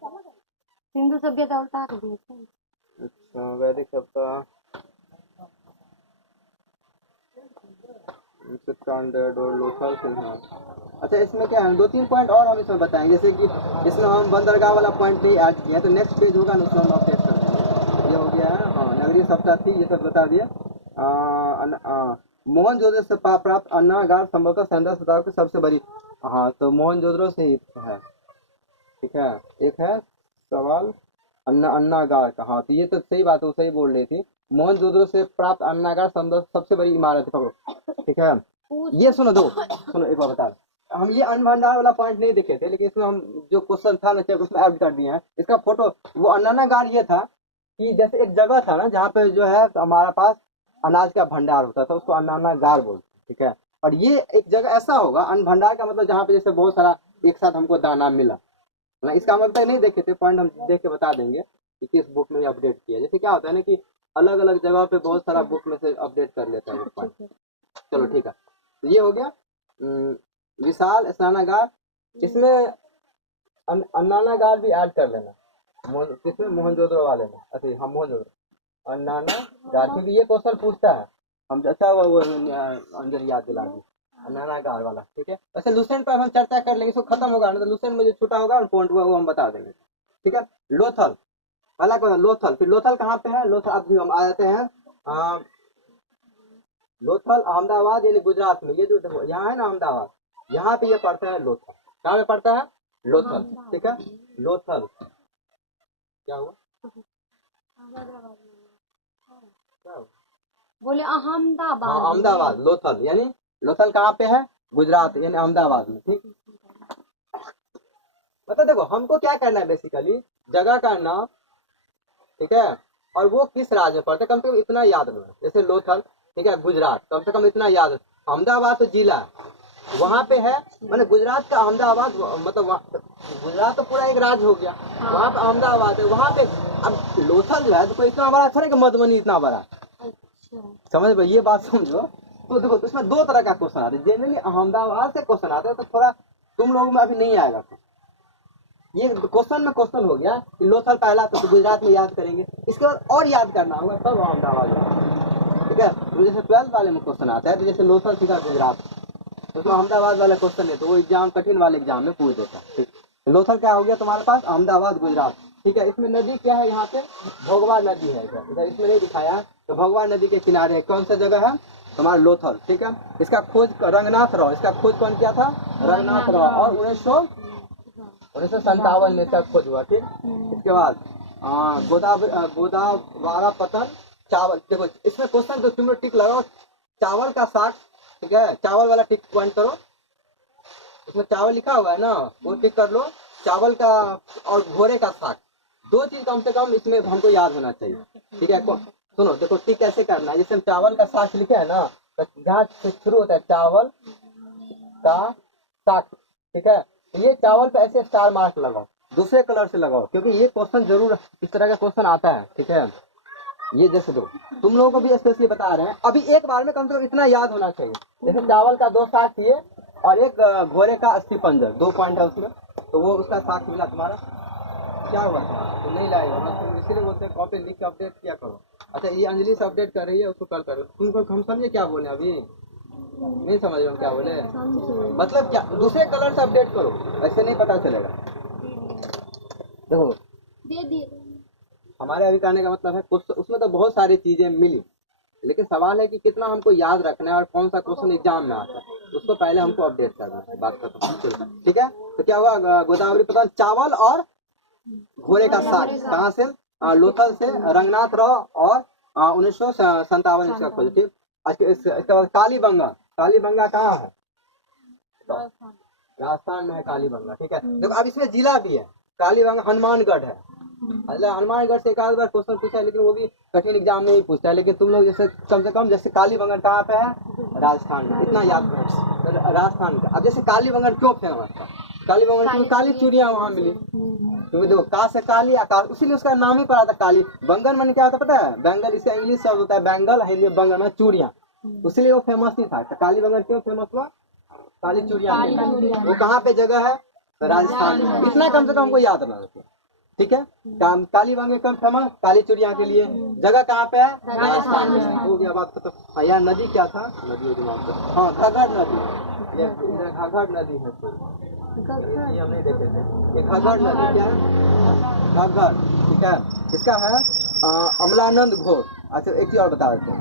सिंधु सभ्यता उल्टा कर दिए। अच्छा वैदिक सप्ताह स्टैंडर्ड और लोथल से, हाँ अच्छा इसमें क्या है, 2-3 पॉइंट और हम इसमें बताएंगे, जैसे कि इसमें हम बंदरगाह वाला पॉइंट नहीं ऐड किया, तो नेक्स्ट पेज होगा ना उसमें हम अपडेट कर देंगे। ये हो गया है, हाँ नगरीय सप्ताह थी, ये सब बता दिए। मोहनजोदड़ो से प्राप्त अन्नागार संभवतः 17 शताब्दी की सबसे बड़ी, हाँ तो मोहनजोदड़ो से ही है, ठीक है। एक है सवाल अन्नागार का, हाँ तो ये तो सही बात है, वो सही बोल रही थी, मोहनजोदड़ो से प्राप्त अन्नागार सबसे बड़ी इमारत है, पकड़ो, ठीक है। ये सुनो एक बार बता, हम ये अन्न भंडार वाला पॉइंट नहीं देखे थे, लेकिन इसमें हम जो क्वेश्चन था ना उसमें ऐड कर दिए हैं, इसका फोटो, वो अन्नागार ये था कि जैसे एक जगह था ना जहाँ पे जो है हमारा पास अनाज का भंडार होता था, उसको अन्नागार बोलते, ठीक है। और ये एक जगह ऐसा होगा, अन्न भंडार का मतलब जहाँ पे जैसे बहुत सारा एक साथ हमको दाना मिला ना, इसका मतलब नहीं देखे थे पॉइंट, हम देख के बता देंगे कि किस बुक में अपडेट किया, जैसे क्या होता है ना कि अलग अलग जगह पे बहुत सारा बुक में से अपडेट कर लेता है वो पॉइंट। चलो ठीक है, तो ये हो गया विशाल स्नानागार, इसमें अन्नानागार भी ऐड कर लेना, किसमें, मोहनजोदड़ो वाले में, अच्छा हम मोहनजोदड़ो अन्नानागार, क्योंकि ये क्वेश्चन पूछता है, हम अच्छा वो अंजन याद दिला दी अन्नानागार वाला, ठीक है। वैसे लुसेंट पर हम चर्चा कर लेंगे, इसको खत्म होगा ना, तो लुसेंट में जो छूटा होगा पॉइंट वो हम बता देंगे, ठीक है। लोथल अलग लोथल, फिर लोथल कहाँ पे है, लोथल अब हम आ जाते हैं, लोथल अहमदाबाद यानी गुजरात में, ये जो देखो यहाँ है ना अहमदाबाद, यहाँ पे ये पड़ता है लोथल, कहाँ पे पड़ता है, लोथल, ठीक है। लोथल क्या हुआ, बोले अहमदाबाद, हाँ अहमदाबाद, लोथल यानी लोथल कहाँ पे है, गुजरात यानी अहमदाबाद में, ठीक। मतलब देखो हमको क्या करना है बेसिकली, जगह का नाम, ठीक है, और वो किस राज्य में पड़ता है, कम से कम इतना याद रखना। जैसे लोथल, ठीक है, गुजरात, कम से कम इतना याद। अहमदाबाद तो जिला है, वहाँ पे है, मैंने गुजरात का अहमदाबाद, मतलब गुजरात तो पूरा एक राज्य हो गया, वहाँ पे अहमदाबाद है, वहाँ पे अब लोथल जो है तो कोई इतना बड़ा थोड़ा कि मधुबनी इतना बड़ा, समझ भाई, ये बात समझो। तो देखो तो इसमें दो तरह का क्वेश्चन आता है, जनरली अहमदाबाद से क्वेश्चन आता है, तो थोड़ा तुम लोगों में अभी नहीं आएगा। ये क्वेश्चन में क्वेश्चन हो गया कि लोथल पहला तो गुजरात में याद करेंगे, इसके बाद और याद करना होगा तब अहमदाबाद, ठीक है। तो जैसे 12th वाले में क्वेश्चन आता है, तो जैसे लोथल सीखा गुजरात, तो अहमदाबाद वाला क्वेश्चन है तो वो एग्जाम, कठिन वाले एग्जाम में पूछ देता है, ठीक। लोथल क्या हो गया तुम्हारे पास, अहमदाबाद गुजरात, ठीक है। इसमें नदी क्या है, यहाँ पे भोगवा नदी है, इधर इसमें नहीं दिखाया, तो भोगवा नदी के किनारे कौन सा जगह है तुम्हारा, लोथल, ठीक है। इसका खोज रंगनाथ राव, इसका खोज कौन किया था, रंगनाथ राव, और 1957 में इसका खोज हुआ, ठीक। इसके बाद गोदावरी पतन चावल, देखो इसमें क्वेश्चन तो तुम लोग टिक लगाओ, चावल का साग, ठीक है, चावल वाला टिक पॉइंट करो, इसमें चावल लिखा हुआ है ना, वो टिक कर लो, चावल का और घोड़े का साग, दो चीज कम से कम इसमें हमको याद होना चाहिए, ठीक है। सुनो देखो टिक कैसे करना है, जैसे हम चावल का साग लिखे है ना, तो जहाँ से शुरू होता है चावल का साग, ठीक है, तो ये चावल पे ऐसे स्टार मार्क लगाओ, दूसरे कलर से लगाओ, क्योंकि ये क्वेश्चन जरूर इस तरह का क्वेश्चन आता है, ठीक है। ये जैसे दो तुम लोगों को भी स्पेशली बता रहे हैं, अभी एक बार में कम से कम इतना याद होना चाहिए, जैसे चावल का 2 साग चाहिए और एक घोड़े का अस्थि पंजर, 2 पॉइंट है उसमें, तो वो उसका साग मिला तुम्हारा, क्या हुआ तो नहीं लाएगा, तुम इसीलिए बोलते हैं कॉपी लिख के अपडेट किया करो। अच्छा ये अंजलि से अपडेट कर रही है, उसको कल कर, तुमको हम समझे क्या बोले, अभी नहीं समझ रहे हम क्या बोले, मतलब क्या दूसरे कलर से अपडेट करो, ऐसे नहीं पता चलेगा। देखो दे दिए, हमारे अभी कहने का मतलब है कुछ उसमें तो बहुत सारी चीजें मिली, लेकिन सवाल है कि कितना हमको याद रखना है और कौन सा क्वेश्चन एग्जाम में आता है, उसको पहले हमको अपडेट करना है, बात खत्म, ठीक है। तो क्या हुआ, गोदावरी पतन चावल और घोड़े का साग कहाँ से, लोथल से, रंगनाथ राव, और 1957 इसका खोज, ठीक। इसके बाद कालीबंगा, कालीबंगा कहाँ है, राजस्थान में है कालीबंगा, ठीक है। देखो अब इसमें जिला भी है, कालीबंगा हनुमानगढ़ है, हनुमानगढ़ से एक आध बार क्वेश्चन पूछा है, लेकिन वो भी कठिन एग्जाम में ही पूछता है, लेकिन तुम लोग जैसे कम से कम, जैसे कालीबंगा कहाँ पे है, राजस्थान में, इतना याद करो राजस्थान का। अब जैसे कालीबंगा क्यों फेमस था, कालीबंगा क्योंकि काली चूड़ियां वहाँ मिली, क्योंकि देखो का से काली आकाश, इसीलिए उसका नाम ही पड़ा था काली। बंगल मन क्या होता पता है, बैंगल, इसका इंग्लिश शब्द होता है बैंगल, हिंदी बंगल में चूड़ियां, इसीलिए वो फेमस ही था। कालीबंगा क्यों फेमस हुआ, काली चूड़ियां, वो कहाँ पे जगह है, राजस्थान में, इतना कम से कम हमको याद रखना, ठीक है। कालीबंगा कम फेमस काली चूड़ियां के लिए, जगह कहाँ पे है, राजस्थान में, हो गया बात खत्म। यहाँ नदी क्या था, नदी हाँ घग्गर नदी, घग्गर नदी है, ये हम नहीं देखे थे, ये घग्गर नदी क्या है, घग्गर, ठीक है। इसका है अमलानंद घोष। अच्छा एक चीज और बता देते हैं,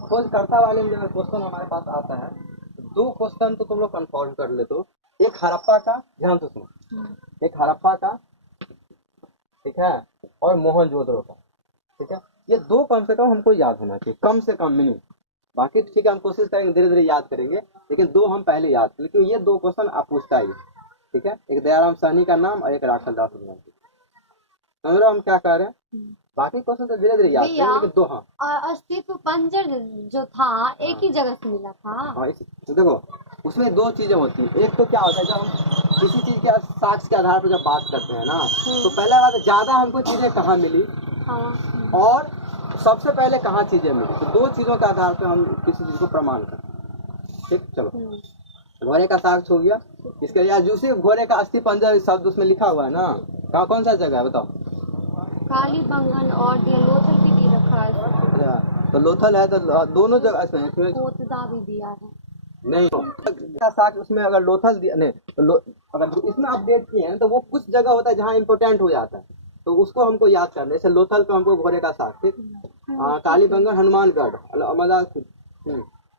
खोजकर्ता वाले में जब क्वेश्चन हमारे पास आता है, 2 क्वेश्चन तो तुम लोग कंफर्म कर ले, तो एक हड़प्पा का, ध्यान से सुनो, एक हड़प्पा का, ठीक है, और मोहनजोदड़ो का, ठीक है। ये 2 कम से कम हमको याद होना चाहिए, कम से कम मिनिमम, बाकी ठीक है हम कोशिश करेंगे धीरे धीरे याद करेंगे, लेकिन 2 हम पहले याद करें, क्योंकि ये 2 क्वेश्चन आप पूछता ही, ठीक है। एक दयाराम साहनी का नाम और एक राखल दास, समझ रहे हो हम क्या कह रहे हैं, बाकी क्वेश्चन तो धीरे धीरे याद करेंगे, लेकिन 2 हाँ। अस्तित्व पंजर जो था एक ही जगह से मिला था, हाँ तो देखो उसमें 2 चीजें होती है, एक तो क्या होता है जब हम किसी चीज के साक्ष्य के आधार पर जब बात करते हैं ना, तो पहला बात ज्यादा हमको चीजें कहाँ मिली, और सबसे पहले कहाँ चीजें मिली, तो 2 चीजों के आधार पर हम किसी चीज को प्रमाण करते हैं, ठीक। चलो घोड़े का साक्ष्य हो गया, इसके लिए जूसी घोड़े का अस्थि पंजर शब्द उसमें लिखा हुआ है ना, कहाँ कौन सा जगह है बताओ, कालीबंगन और लोथल भी दे रखा है, तो लोथल है, तो दोनों जगह इसमें पोतदा भी दिया है, नहीं साक्ष्य उसमें अगर लोथल दिया नहीं, तो अगर इसमें अपडेट किए हैं तो वो कुछ जगह होता है जहाँ इम्पोर्टेंट हो जाता है, तो उसको हमको याद करना है। जैसे लोथल पे हमको घोड़े का साक्ष्य, ठीक। कालीबंगन हनुमानगढ़,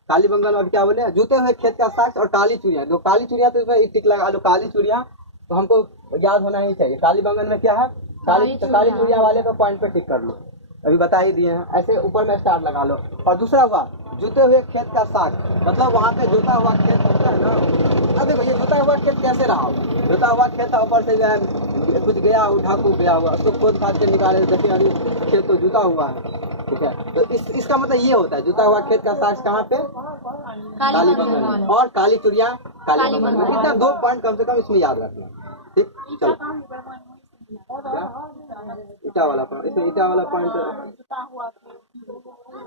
कालीबंगन अब क्या बोले, जूते हुए खेत का साक्ष्य और काली चूड़ियां, जो काली चूड़ियां तो इसमें टिक लगा लो, काली चूड़ियां तो हमको याद होना ही चाहिए। कालीबंगन में क्या है, काली चूड़ियां वाले पे पॉइंट पे टिक कर लो, अभी बता ही दिए हैं, ऐसे ऊपर में स्टार लगा लो। और दूसरा हुआ जुते हुए खेत का साग, मतलब वहाँ पे जुता हुआ खेत होता है ना, अब देखो ये जुता हुआ खेत कैसे रहा होगा, जुता हुआ खेत ऊपर से जो है कुछ गया ढाकू गया हुआ उसको खोद खाद के निकाले, देखिए अभी खेत तो जुता हुआ है, ठीक है। तो इसका मतलब ये होता है जुता हुआ खेत का साक्ष्य कहाँ पे? काली बंधन में। और काली चुड़िया काली बंधन में। इतना 2 पॉइंट कम से कम इसमें याद रखना, ठीक। चलो ईटा वाला पॉइंट, इसमें ईटा वाला पॉइंट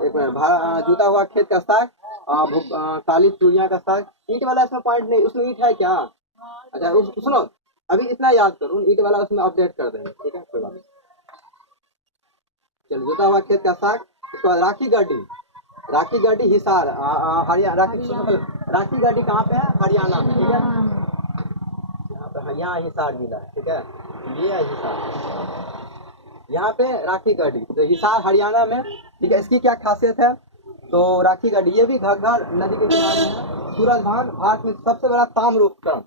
एक मिनट, जुता हुआ खेत का साग, काली चूड़िया का साग, ईट वाला इसमें पॉइंट नहीं, उसमें ईट है क्या? अच्छा सुनो, अभी इतना याद करो, ईट वाला उसमें अपडेट कर देंगे, ठीक है, कोई बात नहीं। चलो जुता हुआ खेत का साग, उसके बाद राखी गढ़ी हिसार हरियाणा, राखी गढ़ी कहाँ पे है? हरियाणा में, ठीक है। यहाँ पे यहाँ हिसार जिला है, ठीक है, ये है हिसार, यहाँ पे राखी गढ़ी, तो हिसार हरियाणा में, ठीक है। इसकी क्या खासियत है? तो राखी गढ़ी ये भी घग्गर नदी के किनारे है। सूरज भान भारत में सबसे बड़ा ताम्र उपकरण,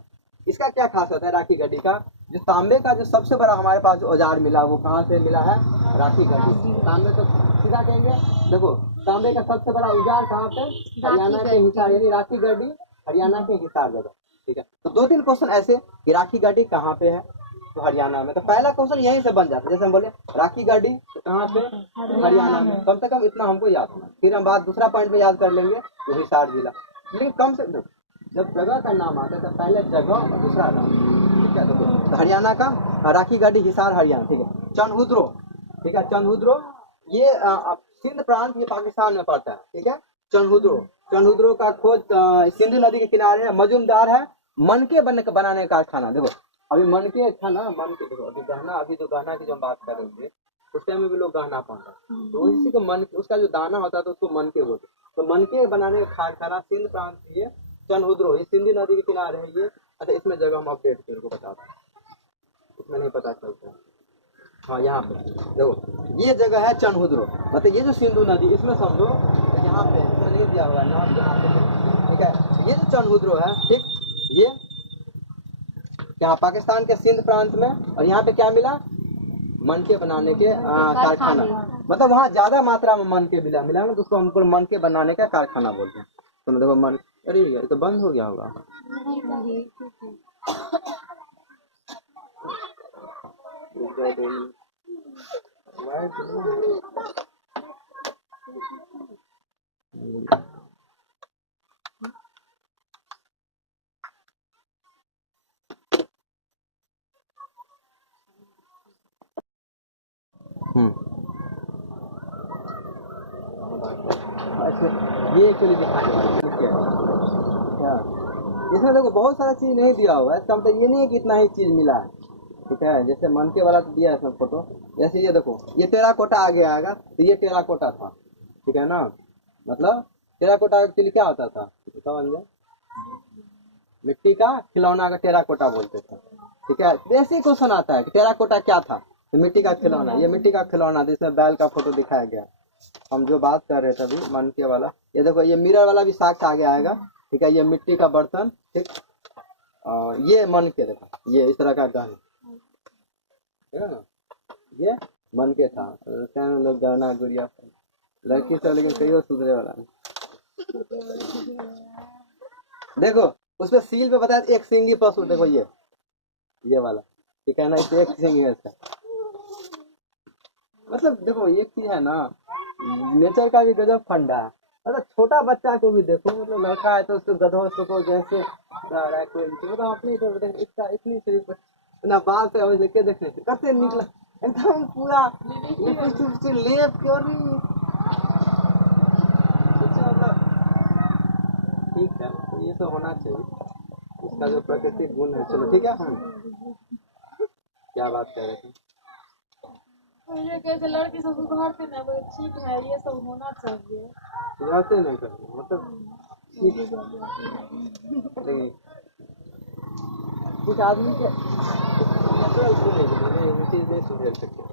इसका क्या खासियत है राखी गढ़ी का? जो तांबे का जो सबसे बड़ा हमारे पास जो औजार मिला वो कहाँ से मिला है? राखी गढ़ी। तांबे तो सीधा कहेंगे, देखो तांबे का सबसे बड़ा औजार कहाँ पे? हरियाणा के हिसार, यानी राखी गढ़ी हरियाणा के हिसार जगह, ठीक है। तो 2-3 क्वेश्चन ऐसे कि राखी गढ़ी कहाँ पे है? तो हरियाणा में। तो पहला क्वेश्चन यहीं से बन जाता है, जैसे हम बोले राखी गढ़ी तो कहाँ पे? हरियाणा में। कम से कम इतना हमको याद होना, फिर हम बात दूसरा पॉइंट में याद कर लेंगे जो हिसार जिला। लेकिन कम से जब जगह का नाम आता है तो पहले जगह और दूसरा नाम, ठीक है। तो हरियाणा का राखी गढ़ी हिसार हरियाणा, ठीक है। चनहुद्रो, ठीक है, चनहुद्रो ये सिंध प्रांत, ये पाकिस्तान में पड़ता है, ठीक है। चनहुद्रो का खोज सिंधु नदी के किनारे है। मजूमदार है मनके बनाने का कारखाना। देखो अभी मनके था ना, मनके देखो अभी गहना, अभी जो गहना की जो हम बात कर रहे थे उस टाइम में भी लोग गहना पहनते, तो इसी को मन, उसका जो दाना होता है तो उसको मनके बोलते। तो मनके बनाने का कारखाना सिंध प्रांत, ये चनहुद्रो, ये सिंधु नदी के किनारे है ये। अच्छा इसमें जगह हम अपडेट करके बताते हैं, इसमें नहीं पता चलता है। हाँ यहाँ पे देखो ये जगह है चनहुद्रो, मतलब ये जो सिंधु नदी इसमें समझो यहाँ पे इसमें नहीं दिया हुआ नाम, यहाँ पे, ठीक है। ये जो चनहुद्रो है, ठीक, ये यहाँ पाकिस्तान के सिंध प्रांत में। और यहाँ पे क्या मिला? मनके बनाने के कारखाना, मतलब वहाँ ज्यादा मात्रा में मनके मिला ना, तो उसको हमको मनके बनाने का कारखाना बोलते हैं। तो देखो मन, अरे ये तो बंद हो गया होगा। ये एक्चुअली दिखाने वाला क्या? इसमें देखो बहुत सारा चीज नहीं दिया हुआ है, इसका मतलब ये नहीं है कि इतना ही चीज मिला है, ठीक है। जैसे मनके वाला तो दिया है इसमें फोटो, जैसे ये देखो ये टेराकोटा आगे आएगा, तो ये टेराकोटा था, ठीक है ना। मतलब टेराकोटा एक्चुअली क्या होता था? समझ, मिट्टी का खिलौना का टेराकोटा बोलते थे, ठीक है। ऐसे क्वेश्चन आता है कि टेराकोटा क्या था? तो मिट्टी का खिलौना, ये मिट्टी का खिलौना, जिसमें बैल का फोटो दिखाया गया। हम जो बात कर रहे थे अभी मनके वाला, ये देखो ये मिरर वाला भी साक्ष्य आगे आएगा, ठीक है। ये मिट्टी का बर्तन, ठीक, ये मनके, देखो ये इस तरह का गहना, ठीक है ना, ये मनके था। लोग गहना गुड़िया लड़की सब, लेकिन कई सुधरे वाला है। देखो उसपे सील पे बताया एक सिंगी पशु, देखो ये वाला, ठीक है ना, इसे एक सिंग है इसका। मतलब देखो एक चीज है ना, नेचर का भी गजब फंडा है। मतलब छोटा बच्चा को भी देखो, मतलब लड़का है तो उसको गधों को जैसे मतलब अपनी इसका इतनी शरीर ना बाल से और लेके देखने से कैसे निकला एकदम पूरा लेप क्यों नहीं, मतलब ठीक है। तो ये तो होना चाहिए, इसका जो प्राकृतिक गुण है। चलो ठीक है, हम क्या बात कर रहे थे? कैसे लड़की सब सुधारते ना, ठीक है, ये सब होना चाहिए। सुधारते नहीं करते, मतलब ठीक है। कुछ आदमी के ये चीज नहीं सुधर सकते,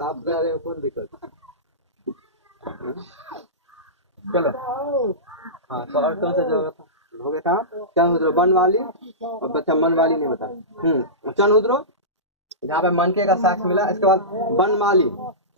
साफ जा रहे हो, कौन दिक्कत? चलो हाँ, तो और कौन सा जगह था? हो गया कहाँ? चनहुद्रो, बनवाली, और बच्चा मनवाली नहीं बता। चनहुद्रो जहाँ पे मनके का साक्ष्य मिला। इसके बाद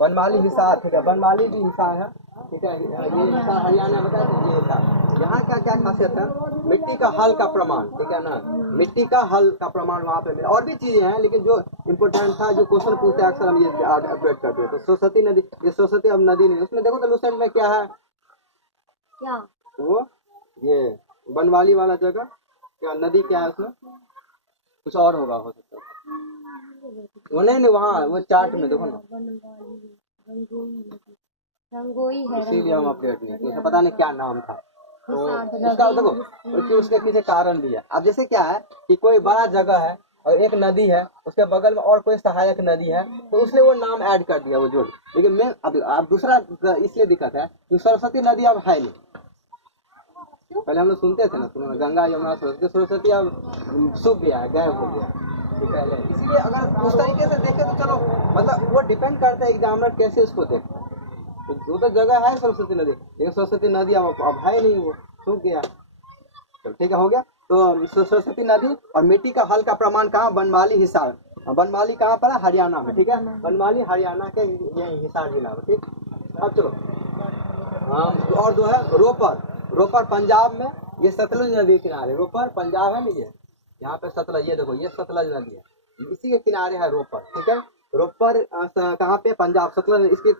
बनमाली हिसार, ठीक है, बनमाली भी हिसार है, ठीक है, ये हिस्सा हरियाणा बताया था, ये हिस्सा। यहाँ का क्या खासियत है, मिट्टी का हल का प्रमाण, ठीक है ना, मिट्टी का हल का प्रमाण वहाँ पे मिला। और भी चीजें हैं, लेकिन जो इम्पोर्टेंट था, जो क्वेश्चन पूछते हैं अक्सर हम ये अपडेट करते हैं। तो सरस्वती नदी, ये सरस्वती अब नदी नहीं, उसमें देखो तो लुसेंट में क्या है, क्या वो ये बनवाली वाला जगह, क्या नदी क्या है उसमें, कुछ और होगा, हो सकता है वो नहीं, वहाँ वो चार्ट में देखो ना, रंगोई है, इसीलिए हम अपडेट नहीं किए, पता नहीं क्या नाम था। तो उसका देखो, उसके उसके पीछे कारण भी है। अब जैसे क्या है कि कोई बड़ा जगह है और एक नदी है, उसके बगल में और कोई सहायक नदी है, तो उसने वो नाम ऐड कर दिया, वो जोड़। लेकिन मैं अब दूसरा इसलिए दिक्कत है कि सरस्वती नदी अब है नहीं। पहले हम लोग सुनते थे ना, गंगा यमुना सरस्वती, सरस्वती अब सूख गया है, गायब हो गया, ठीक है। इसीलिए अगर उस तरीके से देखें तो चलो, मतलब वो डिपेंड करता है एग्जामिनर कैसे उसको देखता है। तो दो तो जगह है सरस्वती नदी, लेकिन सरस्वती नदी अब है नहीं, वो सूख गया। तो ठीक है, हो गया। तो सरस्वती नदी और मिट्टी का हल का प्रमाण कहाँ, बनमाली हिसार। बनमाली कहाँ पर है, हरियाणा में, ठीक है, बनमाली हरियाणा के ये हिसार जिला में, ठीक। अब चलो, और जो है रोपर, रोपर पंजाब में, ये सतलुज नदी के किनारे, रोपर पंजाब है नहीं, ये यहाँ पे सतलज, ये देखो ये सतलज नदी है, इसी के किनारे है रोपर, ठीक है। रोपर कहाँ पे, पंजाब, सतलज। इसकी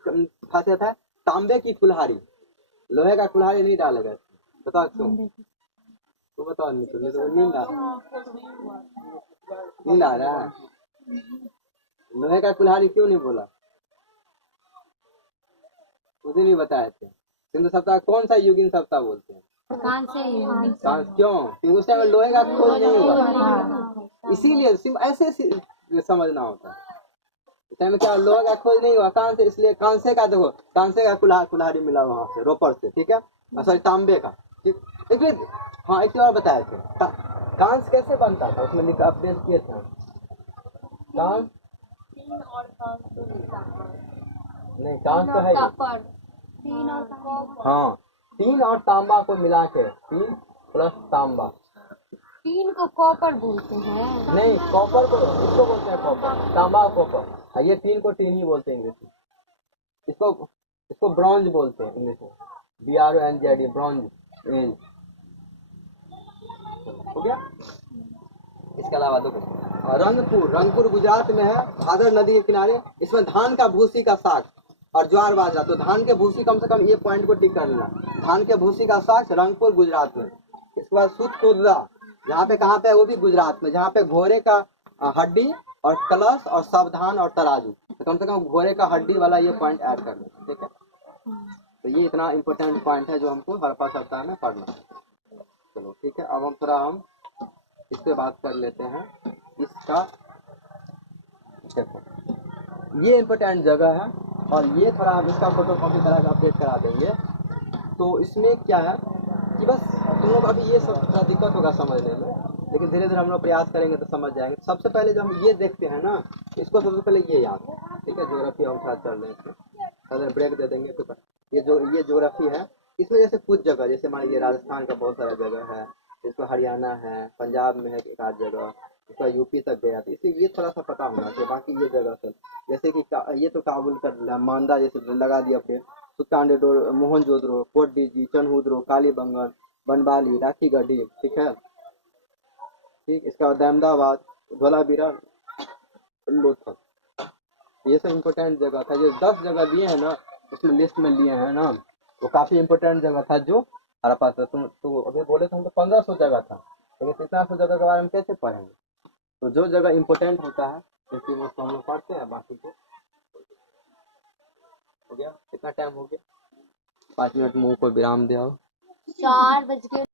खासियत है तांबे की कुल्हाड़ी, लोहे का कुल्हाड़ी नहीं डालेगा। बताओ क्यों, तो बताओ, नहीं तो नींद आ रहा है, लोहे का कुल्हाड़ी क्यों नहीं बोला, उसे नहीं बताए थे। सिंधु सप्ताह कौन सा युगीन सप्ताह बोलते हैं, क्यों, क्योंकि उस टाइम लोहे का खोज नहीं हुआ, इसीलिए ऐसे समझना होता है। उस टाइम क्या लोहे का खोज नहीं हुआ, कांसे, इसलिए कांसे का, देखो कांसे का कुल्हाड़ी मिला वहां से, रोपर से, ठीक है, सॉरी तांबे का, ठीक। एक हाँ, एक और बताए थे, कांस कैसे बनता था, उसमें लिखा, अपडेट किए थे कांस, नहीं कांस तो है, हाँ, तीन और तांबा को मिला के, 3 प्लस तांबा, 3 को कॉपर बोलते हैं। नहीं, कॉपर को इसको बोलते हैं कॉपर, तांबा कॉपर, ये 3 को टीन ही बोलते हैं इंग्लिश में। इसको ब्रॉन्ज बोलते हैं इंग्लिश में, BRONZ, ब्रॉन्ज। हो गया। इसके अलावा देखो, रंगपुर गुजरात में है, भादर नदी के किनारे। इसमें धान का भूसी का साग और ज्वार बाजरा, तो धान के भूसी, कम से कम ये पॉइंट को टिक कर लेना, धान के भूसी का साग रंगपुर गुजरात में। इसके बाद सुतकुर्रा, यहाँ पे कहाँ पे है, वो भी गुजरात में, जहाँ पे घोड़े का हड्डी और कलश और सावधान और तराजू, तो कम से कम घोड़े का हड्डी वाला ये पॉइंट ऐड कर लेना, ठीक है। तो ये इतना इम्पोर्टेंट पॉइंट है जो हमको हड़प्पा सप्ताह में पढ़ना है। चलो ठीक है, अब हम इस पे बात कर लेते हैं। इसका देखो, ये इम्पोर्टेंट जगह है और ये थोड़ा हम इसका फोटो कॉपी करा के अपडेट करा देंगे। तो इसमें क्या है कि बस तुम लोग अभी ये सब थोड़ा दिक्कत होगा समझने में, लेकिन धीरे धीरे हम लोग प्रयास करेंगे तो समझ जाएंगे। सबसे पहले जब हम ये देखते हैं ना, इसको सबसे पहले ये याद है, ठीक है। ज्योग्राफी हम थोड़ा चल रहे हैं, अगर ब्रेक दे देंगे तो ये ज्योग्राफी है। इसमें जैसे कुछ जगह, जैसे मान लीजिए राजस्थान का बहुत सारा जगह है, इसको हरियाणा है, पंजाब में है एक आध जगह, इसका यूपी तक गया, तो इसी ये थोड़ा सा पता होना चाहिए। बाकी ये जगह सब जैसे कि ये तो काबुल कर मांदा जैसे लगा दिया, फिर सुल्तानडोर, मोहनजोदड़ो, कोट डीजी, चनहुद्रो, कालीबंगन, बनवाली, राखीगढ़ी, ठीक है, ठीक। इसका बाद अहमदाबाद, धोलावीरा, लोथल, ये सब इम्पोर्टेंट जगह था। जो 10 जगह दिए हैं ना, उसमें लिस्ट में लिए हैं ना, वो काफी इम्पोर्टेंट जगह था जो हड़प्पा था। तुम तो अभी बोले थे हम तो 1500 जगह था, लेकिन 1500 जगह के बारे में कैसे पढ़ेंगे। तो जो जगह इम्पोर्टेंट होता है जैसे उसको हम लोग पढ़ते हैं, बाकी को हो गया। कितना टाइम हो गया, 5 मिनट मुंह को विराम दे। 4 बज के